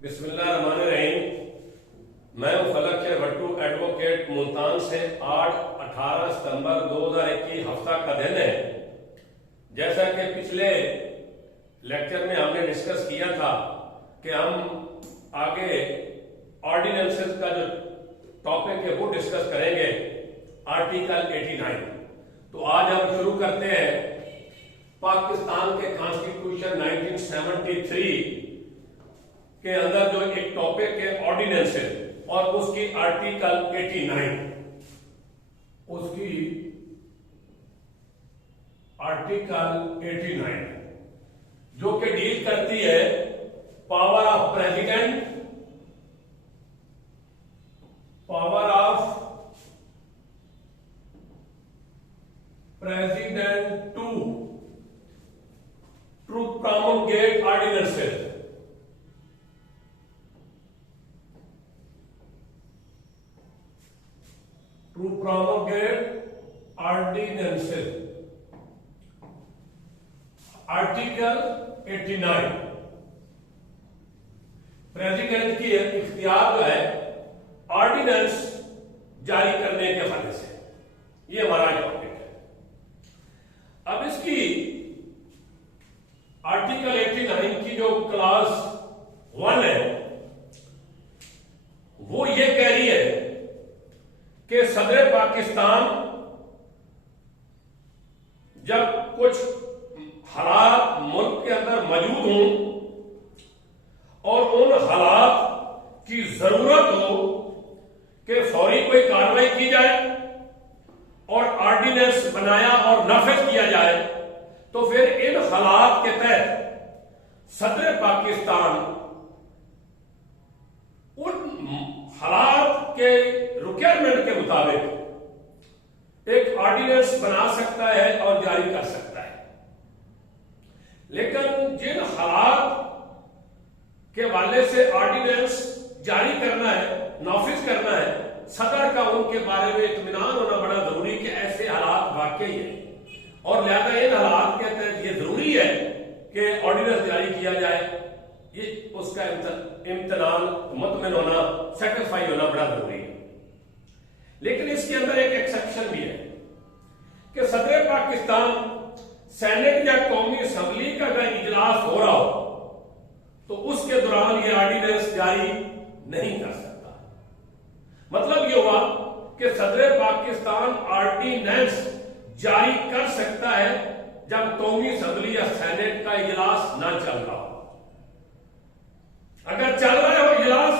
बिस्मिल्लाहिर्रहमानिर्रहीम। मैं हूं फलक शेर भट्टू, एडवोकेट मुल्तान से। 8-18 सितंबर 2021 हफ्ता का दिन है। जैसा कि पिछले लेक्चर में हमने डिस्कस किया था कि हम आगे ऑर्डिनेंसेस का जो टॉपिक है वो डिस्कस करेंगे, आर्टिकल 89। तो आज हम शुरू करते हैं पाकिस्तान के कॉन्स्टिट्यूशन 1973 के अंदर जो एक टॉपिक है ऑर्डिनेंस है, और उसकी आर्टिकल 89, उसकी आर्टिकल 89 जो कि डील करती है power of president, power of president to promulgate ordinances, to promulgate ordinances। Article 89 प्रेसिडेंट की इख्तियार जो है ऑर्डिनेंस जारी करने के हवाले से, ये हमारा टॉपिक है। अब इसकी आर्टिकल 89 की जो क्लास 1 है वो ये कह रही है कि सदर पाकिस्तान जब कुछ हालात मुल्क के अंदर मौजूद हों और उन हालात की जरूरत हो कि फौरी कोई कार्रवाई की जाए और ऑर्डिनेंस बनाया और नाफिज किया जाए, तो फिर इन हालात के तहत सदर पाकिस्तान उन हालात के रिक्वायरमेंट के मुताबिक एक ऑर्डिनेंस बना सकता है और जारी कर सकता है। लेकिन जिन हालात के हवाले से ऑर्डिनेंस जारी करना है, नाफिज करना है, सदर का उनके बारे में इत्मीनान होना बड़ा जरूरी कि ऐसे हालात वाकई है और लिहाजा इन हालात के तहत ये जरूरी है कि ऑर्डिनेंस जारी किया जाए। ये उसका इम्तनान, मुतमिन होना, सेटिस्फाई होना बड़ा जरूरी है। लेकिन इसके अंदर एक एक्सेप्शन भी है कि सदर पाकिस्तान सेनेट या कौमी असम्बली का अगर इजलास हो रहा हो तो उसके दौरान ये ऑर्डिनेंस जारी नहीं कर सकता। मतलब ये हुआ कि सदर पाकिस्तान ऑर्डिनेंस जारी कर सकता है जब कौमी असम्बली या सेनेट का इजलास ना चल रहा हो। अगर चल रहा हो इजलास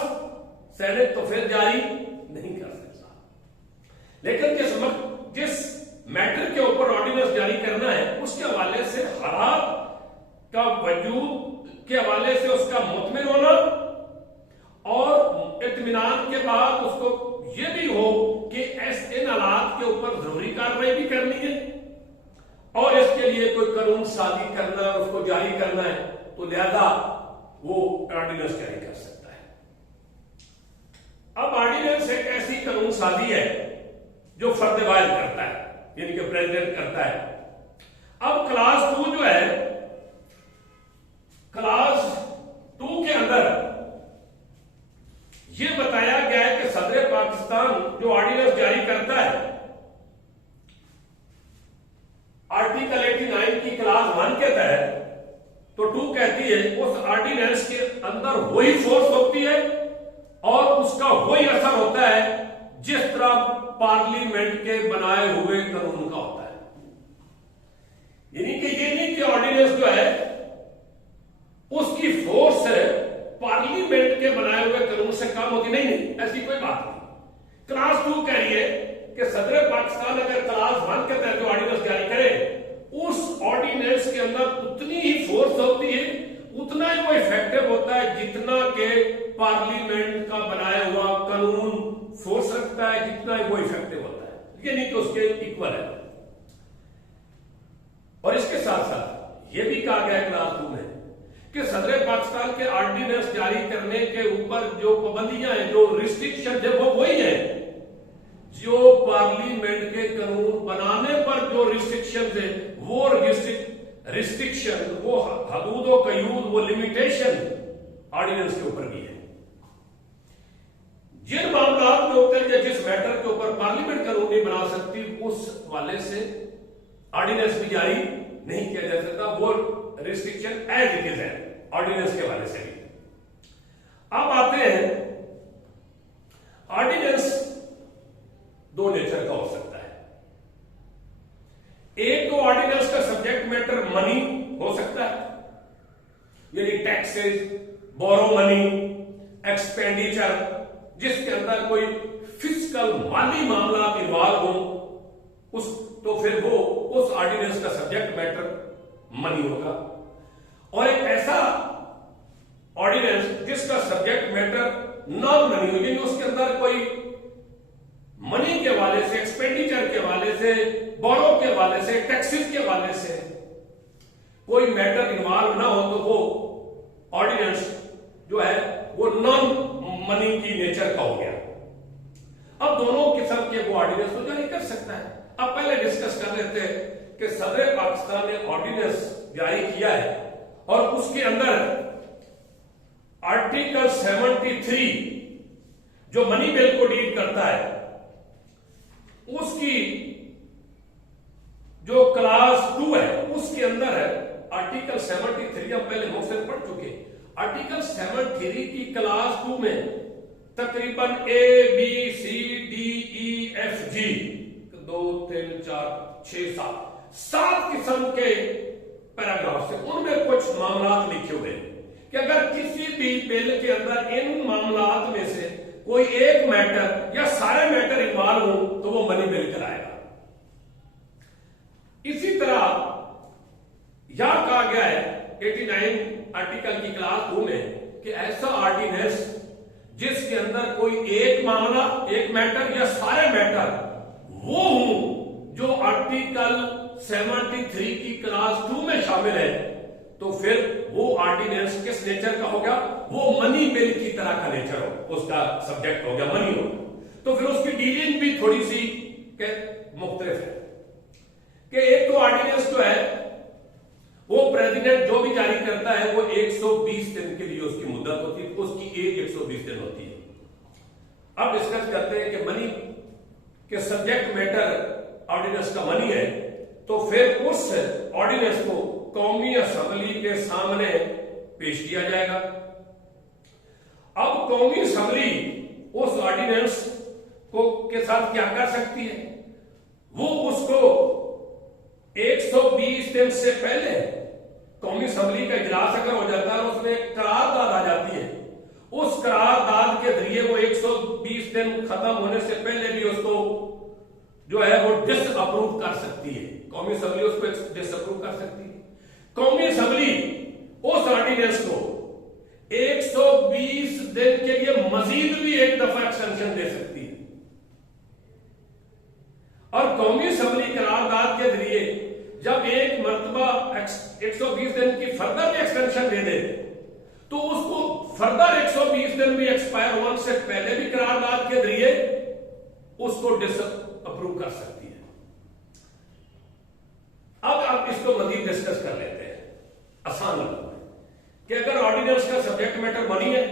सेनेट तो फिर जारी नहीं कर सकता। लेकिन जिस मैटर के ऊपर ऑर्डिनेंस जारी करना है उसके हवाले से हालात का वजूद के हवाले से उसका मुतमिन होना और इत्मीनान के बाद उसको ये भी हो कि इन हालात के ऊपर जरूरी कार्रवाई भी करनी है और इसके लिए कोई कानून साजी करना है, उसको जारी करना है, तो लिहाजा वो ऑर्डिनेंस जारी कर सकता है। अब ऑर्डिनेंस एक ऐसी कानून साजी है जो फर्द वाहिद करता है, यानी कि प्रेसिडेंट करता है। अब क्लास 2 जो है, क्लास 2 के अंदर यह बताया गया है कि सदर पाकिस्तान जो ऑर्डिनेंस जारी करता है, आर्टिकल 89 की क्लास 1 के तहत, तो 2 कहती है उस ऑर्डिनेंस के अंदर वही फोर्स होती है और उसका वही असर होता है जिस तरह पार्लियामेंट के बनाए हुए कानून का होता है। यानी कि ये नहीं कि ऑर्डिनेंस जो है उसकी फोर्स पार्लियामेंट के बनाए हुए कानून से कम होती, नहीं, ऐसी कोई बात नहीं। क्लास 2 कह रही है कि सदर पाकिस्तान अगर क्लास 1 के तहत ऑर्डिनेंस जारी करे, उस ऑर्डिनेंस के अंदर उतनी ही फोर्स होती है, उतना ही वो इफेक्टिव होता है जितना के पार्लियामेंट का बनाया हुआ कानून फोर्स रखता है, जितना ही वो इफेक्टिव होता है, ये नहीं कि उसके इक्वल है। और इसके साथ साथ यह भी कहा गया है क्लास 2 में कि सदर पाकिस्तान के ऑर्डिनेंस जारी करने के ऊपर जो पाबंदियां हैं, जो रिस्ट्रिक्शन है, वो वही है जो पार्लियामेंट के कानून बनाने पर जो रिस्ट्रिक्शन है, वो रिस्ट्रिक्शन, वो हदूद व कयूद, वो लिमिटेशन ऑर्डिनेंस के ऊपर भी है। जिन मामला के ऊपर या जिस मैटर के ऊपर पार्लियामेंट कानून नहीं बना सकती, उस वाले से ऑर्डिनेंस भी जारी नहीं किया जा सकता। वो रिस्ट्रिक्शन एज इट इज है ऑर्डिनेंस के वाले से भी। अब आते हैं, ऑर्डिनेंस दो नेचर का हो सकता है। एक तो ऑर्डिनेंस का सब्जेक्ट मैटर मनी हो सकता है, यानी टैक्सेस, बोरो मनी, एक्सपेंडिचर, जिसके अंदर कोई फिजिकल माली मामला इन्वॉल्व हो, उस तो फिर वो उस ऑर्डिनेंस का सब्जेक्ट मैटर मनी होगा। और एक ऐसा ऑर्डिनेंस जिसका सब्जेक्ट मैटर नॉन मनी हो, यानी उसके अंदर कोई मनी के वाले से, एक्सपेंडिचर के वाले से, बोरो के वाले से, टैक्सेस के वाले से कोई मैटर इन्वॉल्व ना हो, तो वो ऑर्डिनेंस जो है वो नॉन मनी की नेचर का हो गया। अब दोनों किस्म के वो ऑर्डिनेंस तो जारी कर सकता है। अब पहले डिस्कस कर लेते हैं कि सदर पाकिस्तान ने ऑर्डिनेंस जारी किया है और उसके अंदर आर्टिकल 73 जो मनी बिल को डील करता है, उसकी जो क्लास 2 है उसके अंदर है आर्टिकल 73। हम पहले मुख से पढ़ चुके। आर्टिकल 73 की क्लास 2 में तकरीबन A B C D E F G 2 3 4 6 7 किस्म के पैराग्राफ से उनमें कुछ मामला लिखे हुए हैं कि अगर किसी भी बिल के अंदर इन मामलात में से कोई एक मैटर या सारे मैटर इन्वॉल्व हो तो वो मनी बिल कराएगा। इसी तरह यहां कहा गया है 89 आर्टिकल की क्लास 2 में कि ऐसा ऑर्डिनेंस जिसके अंदर कोई एक मामला, एक मैटर या सारे मैटर वो हो जो आर्टिकल 73 की क्लास 2 में शामिल है, तो फिर वो ऑर्डिनेंस किस नेचर का होगा? वो मनी बिल की तरह का नेचर हो, उसका सब्जेक्ट हो गया मनी हो। तो फिर उसकी डीलिंग भी थोड़ी सी मुख्तलिफ है कि एक तो ऑर्डिनेंस जो है वो प्रेसिडेंट जो भी जारी करता है वो 120 दिन के लिए उसकी मुद्दत होती है, उसकी एज 120 दिन होती है। अब डिस्कस करते हैं कि मनी के सब्जेक्ट मैटर ऑर्डिनेंस का मनी है, तो फिर उस ऑर्डिनेंस को कौमी असेंबली के सामने पेश किया जाएगा। अब कौमी असेंबली उस ऑर्डिनेंस को के साथ क्या कर सकती है? वो उसको 120 दिन से पहले कौमी असेंबली का इजलास अगर हो जाता है, उसमें करारदाद आ जाती है, उस करारदाद के जरिए वो 120 दिन खत्म होने से पहले भी उसको जो है वो डिसअप्रूव कर सकती है। कौमी असेंबली उसको डिसअप्रूव कर सकती है। कौमी असेंबली उस ऑर्डिनेंस को 120 दिन के लिए मजीद भी एक दफा एक्सटेंशन दे सकती है। और कौमी असेंबली करारदाद के जरिए जब एक मर्तबा 120 दिन की फर्दर भी एक्सटेंशन दे दे, तो उसको फर्दर 120 दिन भी एक्सपायर होने से पहले भी करारदाद के जरिए उसको डिसअप्रूव कर सकती है। अब आप इसको मजीद डिस्कस कर लेते हैं आसान लफ्ज़ों में कि अगर ऑर्डिनेंस का सब्जेक्ट मैटर मनी है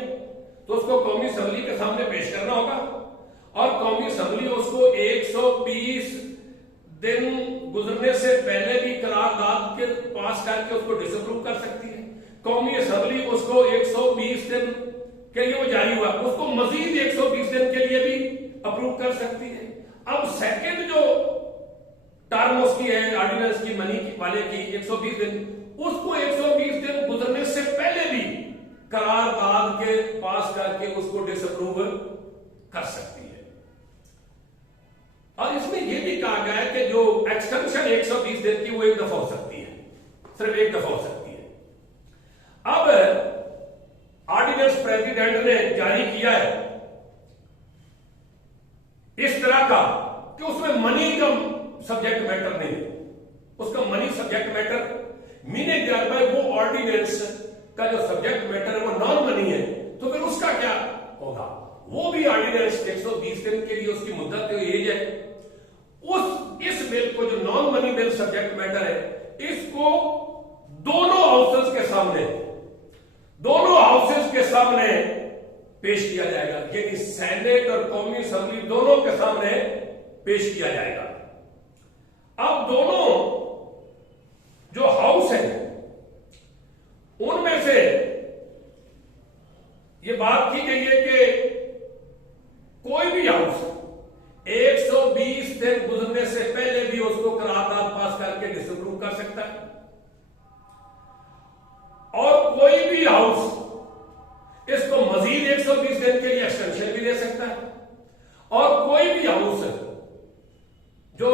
तो उसको कौमी असेंबली के सामने पेश करना होगा और कौमी असेंबली उसको 120 दिन गुजरने से पहले भी करारदाद के पास करके उसको डिसअप्रूव कर सकती है। कौमी असेंबली उसको 120 दिन के लिए वो जारी हुआ, उसको मजीद 120 दिन के लिए भी अप्रूव कर सकती है। अब सेकंड जो टर्म उसकी है ऑर्डिनेंस की मनी वाले की 120 दिन, उसको 120 दिन गुजरने से पहले भी करारदाद के पास करके उसको डिसअप्रूव कर सकती है। और इसमें यह भी कहा गया है कि जो एक्सटेंशन 120 दिन की वो एक दफा हो सकती है, सिर्फ एक दफा हो सकती है। अब ऑर्डिनेंस प्रेसिडेंट ने जारी किया है इस तरह का कि उसमें मनी का सब्जेक्ट मैटर नहीं है, उसका मनी सब्जेक्ट मैटर मीने क्या वो ऑर्डिनेंस का जो सब्जेक्ट मैटर है वो नॉन मनी है, तो फिर उसका क्या होगा? वो भी ऑर्डिनेंस 120 दिन के लिए उसकी मुद्दत एज है। इस बिल को जो non money bill subject matter है, इसको दोनों हाउसेस के के सामने पेश किया जाएगा, यानी सेनेट और कौमी असेंबली दोनों के सामने पेश किया जाएगा। अब दोनों जो हाउस है उनमें से ये बात की गई है कि कोई भी हाउस 120 दिन गुजरने से पहले भी उसको करारदाद पास करके डिसअप्रूव कर सकता है, और कोई भी हाउस इसको मजीद 120 दिन के लिए एक्सटेंशन भी दे सकता है, और कोई भी हाउस जो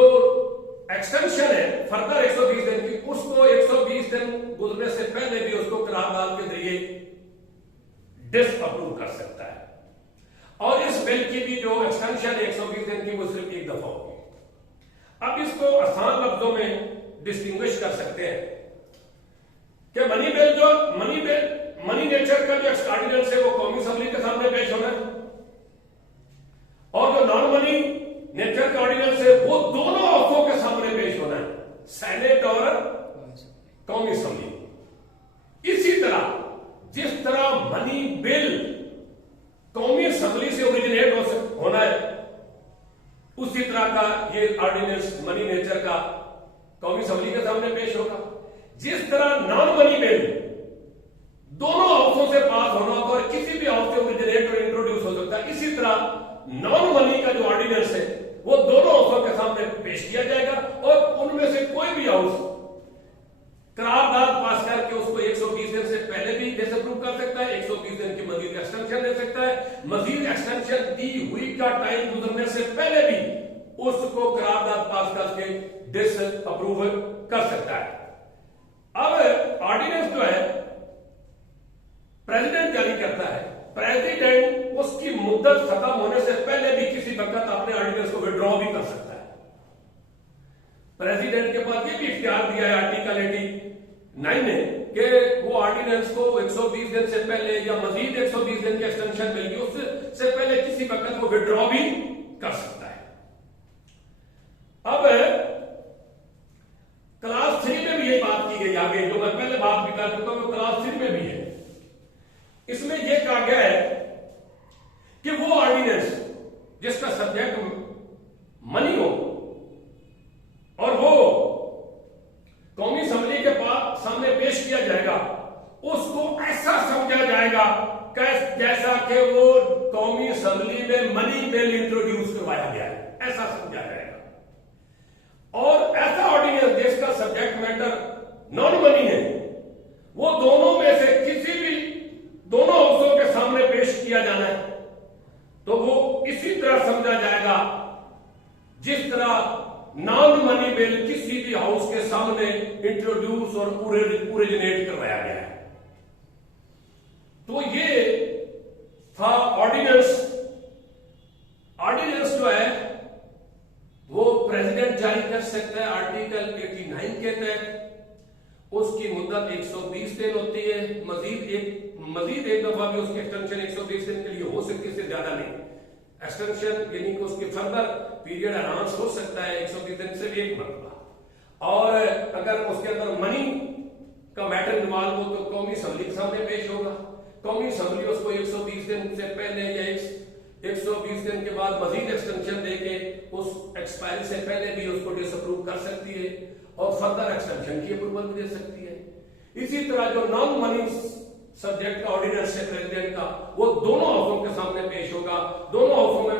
एक्सटेंशन है फर्दर 120 दिन की, उसको 120 दिन गुजरने से पहले भी उसको करारदाद के जरिए डिसअप्रूव कर सकता है। और इस बिल की भी जो एक्सटेंशन 120 दिन की वो सिर्फ एक दफा होगी। अब इसको आसान लफ्जों में डिस्टिंग्विश कर सकते हैं कि मनी नेचर का जो ऑर्डिनेंस है वो कौमी असेंबली के सामने पेश होना है, और जो नॉन मनी नेचर का ऑर्डिनेंस है वो दोनों हाउसों के सामने पेश होना है, सेनेट और कौमी असेंबली। इसी तरह जिस तरह मनी बिल कौमी असेंबली से ओरिजिनेट होना है, उसी तरह का ये ऑर्डिनेंस मनी नेचर का कौमी असेंबली के सामने पेश होगा। जिस तरह नॉन मनी बिल दोनों हाउसों से पास होना होगा और किसी भी हाउस से ओरिजिनेट और इंट्रोड्यूस हो सकता है, इसी तरह नॉन मनी का जो ऑर्डिनेंस है वो दोनों हाउसों के सामने पेश किया जाएगा, और उनमें से कोई भी हाउस करारदाद पास करके उसको 120 दिन से पहले भी डिसअप्रूव कर सकता है, 120 दिन की मजीद एक्सटेंशन दे सकता है, मजीद एक्सटेंशन दी हुई का टाइम गुजरने से पहले भी उसको करारदाद पास करके डिसअप्रूव कर सकता है। अब ऑर्डिनेंस जो है प्रेसिडेंट जारी करता है, प्रेसिडेंट उसकी मुद्दत खत्म होने से पहले भी किसी वक्त अपने ऑर्डिनेंस को विड्रॉ भी कर सकता है। प्रेसिडेंट के पास ये भी इख्तियार दिया है आर्टिकल 89 ने कि वो ऑर्डिनेंस को 120 दिन से पहले या मजीद 120 दिन की एक्सटेंशन मिलेगी उससे पहले किसी वक्त वो विड्रॉ भी कर सकता है। अब क्लास 3 में भी यही बात की गई, आगे जो मैं पहले बात भी कर चुका हूं क्लास 3 में भी है। इसमें यह कहा गया है कि वो ऑर्डिनेंस जिसका सब्जेक्ट मनी हो और वो कौमी असेंबली के पास सामने पेश किया जाएगा, उसको ऐसा समझा जाएगा जैसा कि वो कौमी असेंबली में मनी बिल इंट्रोड्यूस करवाया गया है, ऐसा समझा जाएगा। और ऐसा ऑर्डिनेंस जिसका सब्जेक्ट मैटर नॉन मनी है वो दोनों में से किसी भी दोनों हाउसों के सामने पेश किया जाना है, तो वो इसी तरह समझा जाएगा जिस तरह नॉन मनी बिल किसी भी हाउस के सामने इंट्रोड्यूस और ओरिजिनेट करवाया गया है। तो ये था ऑर्डिनेंस। ऑर्डिनेंस जो है वो प्रेसिडेंट जारी कर सकता है आर्टिकल 89 के तहत। उसकी मुद्दत 120 दिन होती है, मजीद एक दफा भी उसकी एक्सटेंशन 120 दिन के लिए हो सकती है, इससे ज्यादा नहीं। एक्सटेंशन यानी कि उसकी फर्दर पीरियड अनाउंस हो सकता है 120 दिन से एक मरतबा। और अगर उसके अंदर मनी का मैटर इन्वॉल्व हो तो कौमी असेंबली के सामने पेश होगा। कौमी असेंबली उसको 120 दिन से पहले या 120 दिन के बाद मजीद एक्सटेंशन देके उस एक्सपायरी से पहले भी उसको डिसअप्रूव कर सकती है और फर्दर एक्सटेंशन की अप्रूवल भी दे सकती है। इसी तरह जो नॉन मनी सब्जेक्ट का ऑर्डिनेंस है प्रेसिडेंट का, वो दोनों हाउसों के सामने पेश होगा, दोनों हाउसों में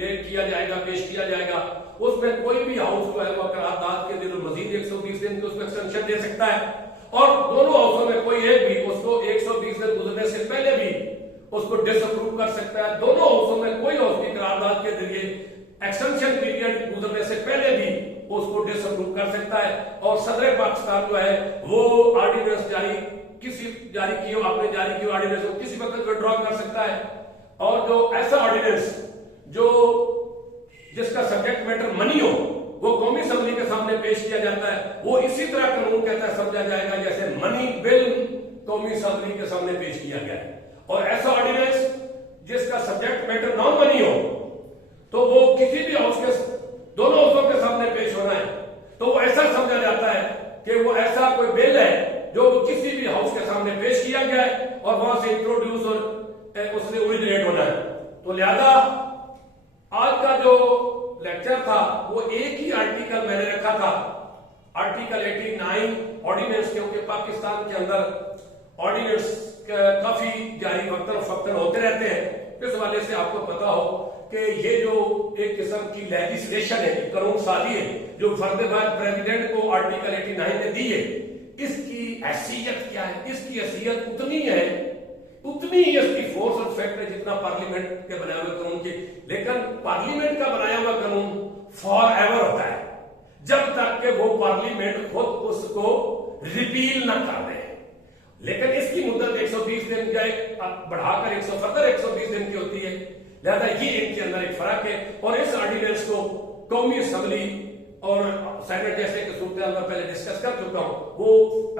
ले किया जाएगा, पेश किया जाएगा। उसमें कोई भी हाउस जो है वो करारदाद के दिन मजीद 120 दिन की उसमें एक्सटेंशन दे सकता है, और दोनों हाउसों में कोई एक भी उसको 120 दिन गुजरने से पहले भी उसको डिसअप्रूव कर सकता है। दोनों हाउसों में कोई हाउस की करारदाद के जरिए एक्सटेंशन पीरियड गुजरने से पहले भी उसको डिसअप्रूव कर सकता है। और सदर पाकिस्तान जो है वो ऑर्डिनेंस जारी की ऑर्डिनेंस को किसी वक्त विड्रॉ कर सकता है। और जो ऐसा ऑर्डिनेंस जो जिसका सब्जेक्ट मैटर मनी हो वो कौमी असेंबली के सामने पेश किया जाता है, वो इसी तरह कानून कहता है समझा जाएगा जैसे मनी बिल कौमी असेंबली के सामने पेश किया गया है। और ऐसा ऑर्डिनेंस जिसका सब्जेक्ट मैटर नॉन मनी हो तो वो किसी भी हाउस के दोनों हाउसों के सामने पेश होना है, तो वो ऐसा समझा जाता है कि वो ऐसा कोई बिल है जो किसी भी हाउस के सामने पेश किया गया है और वहां से इंट्रोड्यूस और उसने ओरिजिनेट होना है। तो लिहाजा आज का जो लेक्चर था वो एक ही आर्टिकल मैंने रखा था, आर्टिकल 89 ऑर्डिनेंस, क्योंकि पाकिस्तान के अंदर ऑर्डिनेंस काफी जारी वक्तन फक्तन होते रहते हैं। इस वाले से आपको पता हो कि ये जो एक किस्म की लेजिस्लेशन है, कानून साजी है, जो फर्दबाद प्रेसिडेंट को आर्टिकल 89 ने दी है, इसकी हैसियत क्या है? इसकी हैसियत उतनी है, उतनी ही इसकी फोर्स और इफेक्ट है जितना पार्लियामेंट के बनाए हुए कानून की। लेकिन पार्लियामेंट का बनाया हुआ कानून फॉर एवर होता है जब तक कि वो पार्लियामेंट खुद उसको रिपील न कर दे। लेकिन इसकी मुद्दत 120 दिन जाए बढ़ाकर 120 दिन की होती है। लिहाजा ये इनके अंदर एक फर्क है। और इस ऑर्डिनेंस को कौमी असेंबली और सेनेट जैसे कि सूरत में पहले डिस्कस कर चुका हूं, वो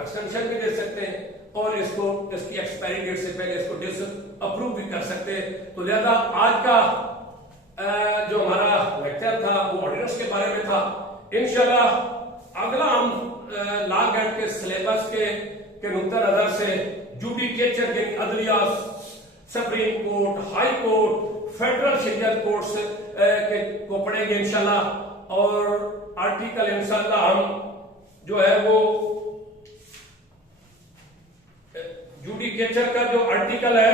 एक्सटेंशन भी दे सकते हैं और इसको इसकी एक्सपायरी डेट से पहले इसको डिसअप्रूव भी कर सकते हैं। तो लिहाजा आज का जो हमारा लेक्चर था वो ऑर्डिनेंस के बारे में था। इंशाल्लाह अगला हम लॉ गार्ड के सिलेबस के नुक्ता नजर से जुडिकेचर के अदलिया, Supreme Court, High Court, Federal Shariat Courts को पढ़ेंगे इंशाल्लाह। और आर्टिकल इंशाल्लाह हम जो है वो जुडिकेचर का जो आर्टिकल है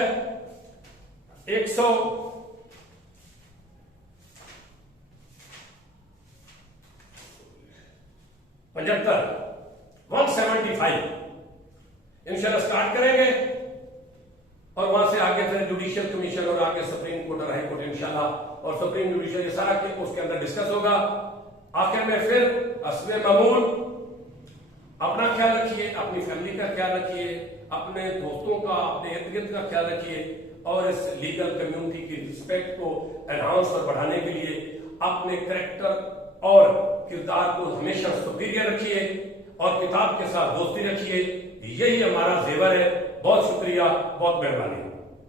175 इंशाल्लाह स्टार्ट करेंगे और वहां से आगे फिर जुडिशियल कमीशन और आगे सुप्रीम कोर्ट और हाई कोर्ट इंशाल्लाह और सुप्रीम जुडिशियल ये सारा उसके अंदर डिस्कस होगा। आखिर में फिर हस्बे मामूल अपना ख्याल रखिए, अपनी फैमिली का ख्याल रखिए, अपने दोस्तों का, अपने इर्द गिर्द का ख्याल रखिए और इस लीगल कम्युनिटी की रिस्पेक्ट को एनहांस और बढ़ाने के लिए अपने कैरेक्टर और किरदार को हमेशा सुपीरियर रखिए और किताब के साथ दोस्ती रखिए। यही हमारा जेवर है। बहुत शुक्रिया, बहुत मेहरबानी।